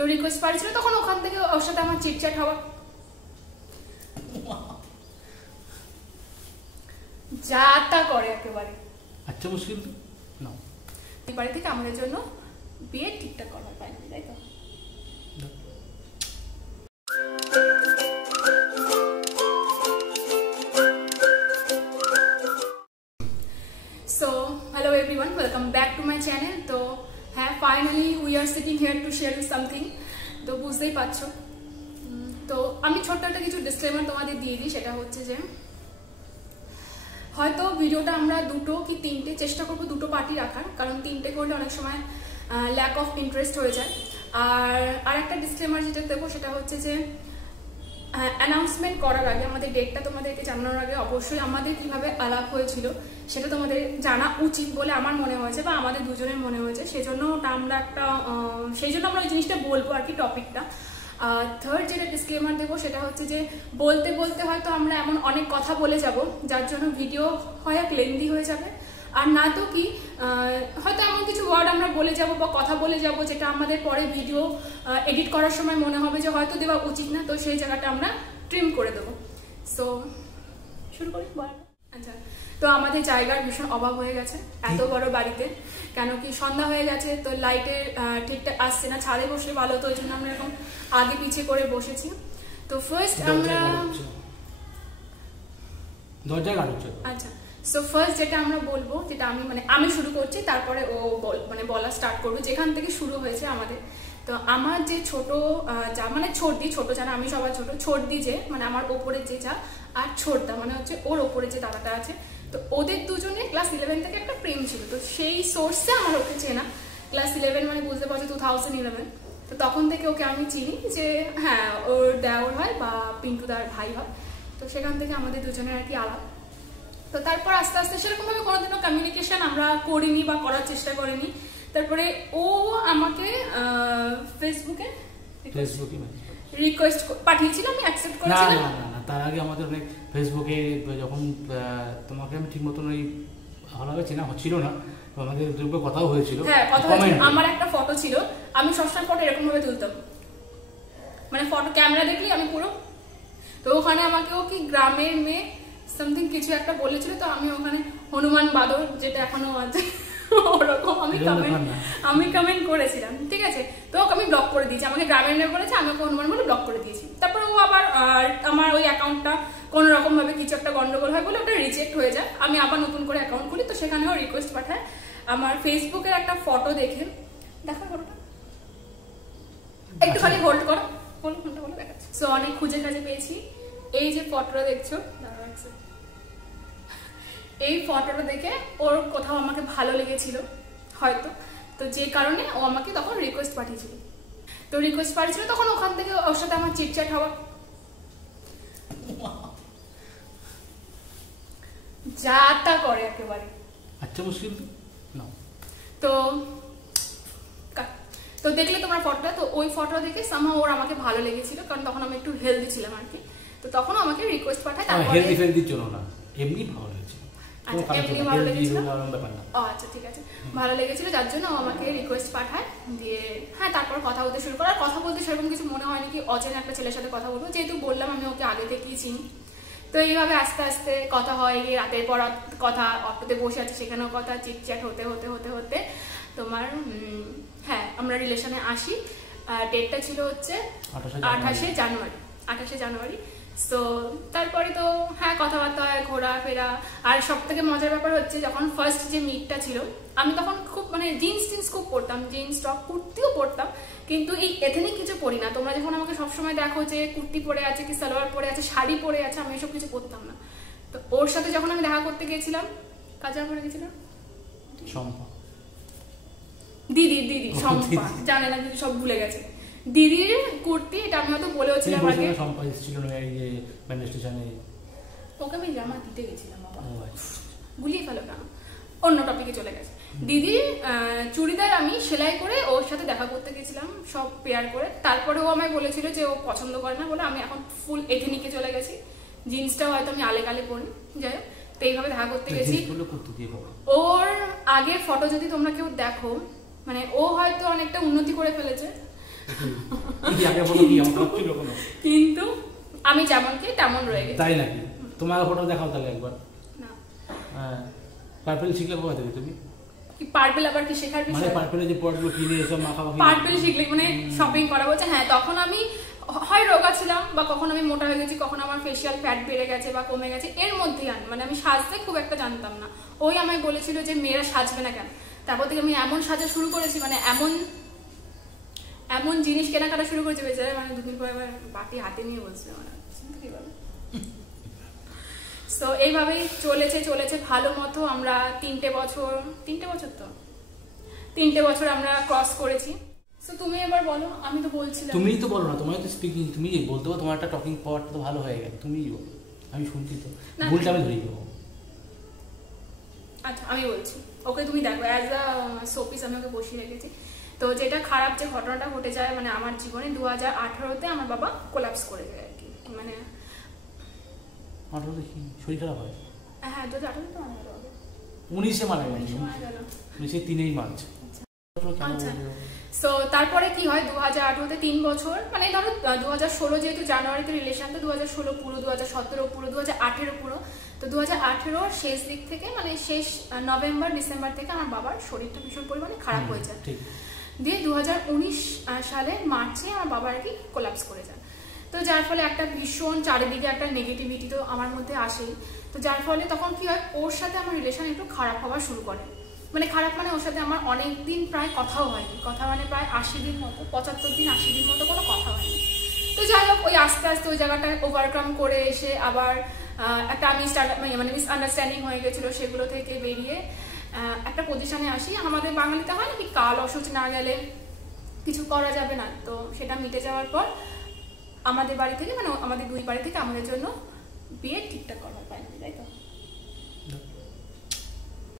তো রিকোয়েস্ট পাঠিয়েছিল, তখন ওখান থেকে ওর সাথে আমার চিটচ্যাট হওয়া, যা তা করে একেবারে। আচ্ছা মুশকিল না, এই বাড়ি থেকে আমাদের জন্য বিয়ে ঠিকঠাক করা পায়নি, তাই তো? So hello everyone, welcome back to my channel. তো হ্যাঁ, finally we are sitting here to share you something. তো বুঝতেই পারছো, তো আমি ছোট্ট একটা কিছু ডিসক্লেমার তোমাদের দিয়ে দিই। সেটা হচ্ছে যে হয়তো ভিডিওটা আমরা দুটো কি তিনটে চেষ্টা করবো দুটো পার্টি রাখার, কারণ তিনটে করলে অনেক সময় ল্যাক অফ ইন্টারেস্ট হয়ে যায়। আর একটা ডিসক্লেমার যেটা দেবো সেটা হচ্ছে যে অ্যানাউন্সমেন্ট করার আগে, আমাদের ডেটটা তোমাদেরকে জানানোর আগে অবশ্যই আমাদের কিভাবে আলাপ হয়েছিল সেটা তোমাদের জানা উচিত বলে আমার মনে হয়েছে, বা আমাদের দুজনের মনে হয়েছে। সেই জন্য আমরা ওই জিনিসটা বলবো আর কি, টপিকটা। থার্ড যেটা ডিসক্লেমার দেবো সেটা হচ্ছে যে বলতে বলতে হয়তো আমরা এমন অনেক কথা বলে যাব যার জন্য ভিডিও হয় লেন্দি হয়ে যাবে, আর না তো কি হয়তো এমন কিছু ওয়ার্ড আমরা বলে যাব বা কথা বলে যাব যেটা আমাদের পরে ভিডিও এডিট করার সময় মনে হবে যে হয়তো দেওয়া উচিত না, তো সেই জায়গাটা আমরা ট্রিম করে দেবো। সো শুরু করি। আচ্ছা, তো আমাদের জায়গার ভীষণ অভাব হয়ে গেছে এত বড় বাড়িতে, কেন কি সন্ধ্যা হয়ে গেছে, তো লাইটের ঠিকঠাক আসছে না। ছাদে বসলে ভালো হতো, ওই জন্য আমরা এরকম আগে পিছিয়ে করে বসেছি। তো ফার্স্ট আমরা আচ্ছা, সো ফার্স্ট যেটা আমরা বলবো, যেটা আমি শুরু করছি, তারপরে ও বলা স্টার্ট করবো যেখান থেকে শুরু হয়েছে আমাদের। তো আমার যে ছোট যা ছোট জানা, আমি সবার ছোটদি যে আমার ওপরের যে যা, আর ছোটদা হচ্ছে ওর ওপরে যে দাদাটা আছে, তো ওদের দুজনে ক্লাস 11 থেকে একটা প্রেম ছিল। তো সেই সোর্সে আমার ওকে চেনা। ক্লাস 11 বুঝতে পারছো 2011। তো তখন থেকে ওকে আমি চিনি যে হ্যাঁ ওর দেওর হয় বা পিন্টুদার ভাই হয়। তো সেখান থেকে আমাদের দুজনের আর কি আলাপ। তো তারপর আস্তে আস্তে সেরকমভাবে কোনোদিনও কমিউনিকেশন আমরা করিনি বা করার চেষ্টা করিনি। তারপরে ও আমাকে ফেসবুকে রিকোয়েস্ট পাঠিয়েছিল, আমি অ্যাকসেপ্ট করেছিলাম। না, তার আগে আমাদের অনেক ফেসবুকে যখন তোমাকে আমি ঠিক মতন ওই ভালোভাবে চেনা হচ্ছিল না, তো আমাদের দুটো কথাও হয়েছিল। হ্যাঁ, কথা হয়েছিল। আমার একটা ফটো ছিল, আমি সবসময় ফটো এরকম ভাবে তুলতাম, ফটো ক্যামেরা দেখলি আমি পুরো। তো ওখানে আমাকে ও কি গ্রামের মেয়ে সামথিং কিছু একটা বলেছিল, তো আমি ওখানে হনুমান বাদর যেটা এখনো আছে ওরকম আমি কমেন্ট করেছিলাম, ঠিক আছে। তো ওকে আমি ব্লক করে দিয়েছি, আমাকে গ্রামের মেয়ে বলেছে, আমি ওকে হনুমান বলে ব্লক করে দিয়েছি। তারপর ও আবার আমার ওই অ্যাকাউন্টটা কোনো রকম ভাবে কিছু একটা গন্ডগোল হয় বলে ওটা রিজেক্ট হয়ে যায়। আমি আবার নতুন করে অ্যাকাউন্ট খুলি, তো সেখানেও রিকোয়েস্ট পাঠায়। আমার ফেসবুকের একটা ফটো দেখে, দেখো ফটোটা একটু খালি হোল্ড করো, ফোনটা বলে দেখাচ্ছি। সো অনেক খুঁজে পেয়েছি এই যে ফটোটা দেখছো, এই ফটোটা দেখে ওর কোথাও আমাকে ভালো লেগেছিল হয়তো, তো যে কারণে ও আমাকে তখন রিকোয়েস্ট পাঠিয়েছিল। তো রিকোয়েস্ট পাঠিয়েছিল, তখন ওখান থেকে ওর সাথে আমার চিটচ্যাট হওয়া, যা তা করে একেবারে। আচ্ছা মুশকিল না, তো দেখলে তোমার ফটোটা, তো ওই ফটো দেখে সামহাও ওর আমাকে ভালো লেগেছিল, কারণ তখন আমি একটু হেলদি ছিলাম আর কি। তো তখন আমাকে রিকোয়েস্ট পাঠায়। তারপরে হেলদির জন্য না, এমনি ভালো লেগেছিল। আচ্ছা, এমনি ভালো লেগেছিল। আচ্ছা ঠিক আছে, ভালো লেগেছিল যার জন্য আমাকে রিকোয়েস্ট পাঠায়। দিয়ে হ্যাঁ, তারপর কথা বলতে শুরু করে। আর কথা বলতে সেরকম কিছু মনে হয়নি কি অচেনা একটা ছেলের সাথে কথা বলবো, যেহেতু বললাম আমি ওকে আগে থেকেই চিনি। তো এইভাবে আস্তে আস্তে কথা হয়, রাতের পর কথা, অটোতে বসে আছে সেখানেও কথা, চিটচ্যাট হতে হতে হতে হতে তোমার হ্যাঁ আমরা রিলেশনে আসি। ডেটটা ছিল হচ্ছে 28শে জানুয়ারি। সো তারপরে তো হ্যাঁ কথাবার্তা হয়, ঘোরাফেরা। আর সব থেকে মজার ব্যাপার হচ্ছে যখন ফার্স্ট যে মিটটা ছিল, আমি তখন খুব জিন্স খুব পরতাম, জিন্স টপ কুর্তিও পরতাম, কিন্তু এই এথেনিক কিছু পরি না। তোমরা যখন আমাকে সবসময় দেখো যে কুর্তি পরে আছে কি সালোয়ার পরে আছে, শাড়ি পরে আছে, আমি এসব কিছু পরতাম না। তো ওর সাথে যখন আমি দেখা করতে গেছিলাম, কাজে পরে গেছিলাম দিদি সম্পা, জানে না কিন্তু সব ভুলে গেছে। দিদির কুর্তি, এটা আমি হয়তো বলেওছিলাম আগে। ওকে আমি জামা দিতে গেছিলাম, বাবা গুলিয়ে ফেলো কেন, অন্য টপিকে চলে গেছে। দিদির চুড়িদার আমি সেলাই করে ওর সাথে দেখা করতে গেছিলাম, সব পেয়ার করে। তারপরে ও আমায় বলেছিল যে ও পছন্দ করে না বলে আমি এখন ফুল এথেনিকে চলে গেছি। জিন্সটাও হয়তো আমি আলে কালে পরি, যাই হোক। তো এইভাবে দেখা করতে গেছি। ওর আগের ফটো যদি তোমরা কেউ দেখো, ও হয়তো অনেকটা উন্নতি করে ফেলেছে, আগে বলো কি আমার খারাপ ছিল কোনো? কিন্তু আমি যেমন কি তেমন রয়ে গেছি। তাই নাকি? তোমার ফটো দেখাও তাহলে একবার। না। হ্যাঁ, পার্পল শিখলে কোথা থেকে তুমি? কি পার্পল আবার কি শেখার বিষয়? মানে পার্পলের যে প্রোডাক্টগুলো কিনে এসব মাখামাখি। পার্পল শিখলে মানে শপিং করা বলছে। হ্যাঁ, তখন আমি হয় রোগা ছিলাম বা কখন আমি মোটা হয়ে গেছি, কখন আমার ফেশিয়াল ফ্যাট বেড়ে গেছে বা কমে গেছে, এর মধ্যেই আমি মানে আমি সাজতে খুব একটা জানতাম না। ওই আমায় বলেছিল যে মেয়েরা সাজবে না কেন। তারপর থেকে আমি এমন সাজা শুরু করেছি, মানে এমন এমন জিনিস কেনাকাটা শুরু করেছি বেচারে, মানে দুদিন পর এবার বাটি হাতে নিয়ে বলছে মানে তো এইভাবেই চলেছে ভালো মতো। আমরা 3টে বছর আমরা ক্রস করেছি। তো তুমি এবার বলো, আমি তো বলছিলাম। তুমিই তো বলো না, তোমার তো স্পিকিং, তুমি বলতে পারো, তোমার একটা টকিং পাওয়ারটা তো ভালো হয়ে গেছে, তুমিই বলো, আমি শুনছি তো, ভুলটা আমি ধরিয়ে দেবো। আচ্ছা আমি বলছি, ওকে তুমি দেখো, অ্যাজ আ শোপিস আমি ওকে বসিয়ে রেখেছি। তো যেটা খারাপ যে ঘটনাটা ঘটে যায় মানে আমার জীবনে 2018-তে আমার বাবা কোলাপস করে যায় আর কি। মানে 18 কি শরীর খারাপ হয়? হ্যাঁ 2018-তে তো মারা গেল। 19-এ মারা গেল। 19-এ 3 মার্চ। আচ্ছা, সো তারপরে কি হয় 2018-তে 3 বছর, মানে ধরো 2016 যেহেতু জানুয়ারিতে রিলেশন, তো 2016 পুরো, 2017 পুরো, 2018 পুরো। তো 2018 শেষ দিক থেকে মানে শেষ নভেম্বর ডিসেম্বর থেকে আমার বাবার শরীরটা ভীষণ পরিমাণে খারাপ হয়ে যায়। দিয়ে 2019 সালে মার্চে আমার বাবা আর কি কোলাপস করে যায়। তো যার ফলে একটা ভীষণ চারিদিকে একটা নেগেটিভিটি তো আমার মধ্যে আসেই। তো যার ফলে তখন কি হয়, ওর সাথে আমার রিলেশন একটু খারাপ হওয়া শুরু করে। মানে খারাপ মানে ওর সাথে আমার অনেক দিন প্রায় কথাও হয়নি, কথা মানে প্রায় 80 দিন মতো, 75 দিন 80 দিন মতো কোনো কথা হয়নি। তো যাই হোক, ওই আস্তে আস্তে ওই জায়গাটা ওভারকাম করে এসে আবার একটা মানে মিসআন্ডারস্ট্যান্ডিং হয়ে গেছিলো, সেগুলো থেকে বেরিয়ে একটা পজিশনে আসি। আমাদের বাঙালিতে হয় নাকি কাল অসুচ না গেলে কিছু করা যাবে না। তো সেটা মিটে যাওয়ার পর আমাদের বাড়ি থেকে মানে আমাদের দুই বাড়ি থেকে আমাদের জন্য বিয়ে ঠিকঠাক করা হয়, তাই তো।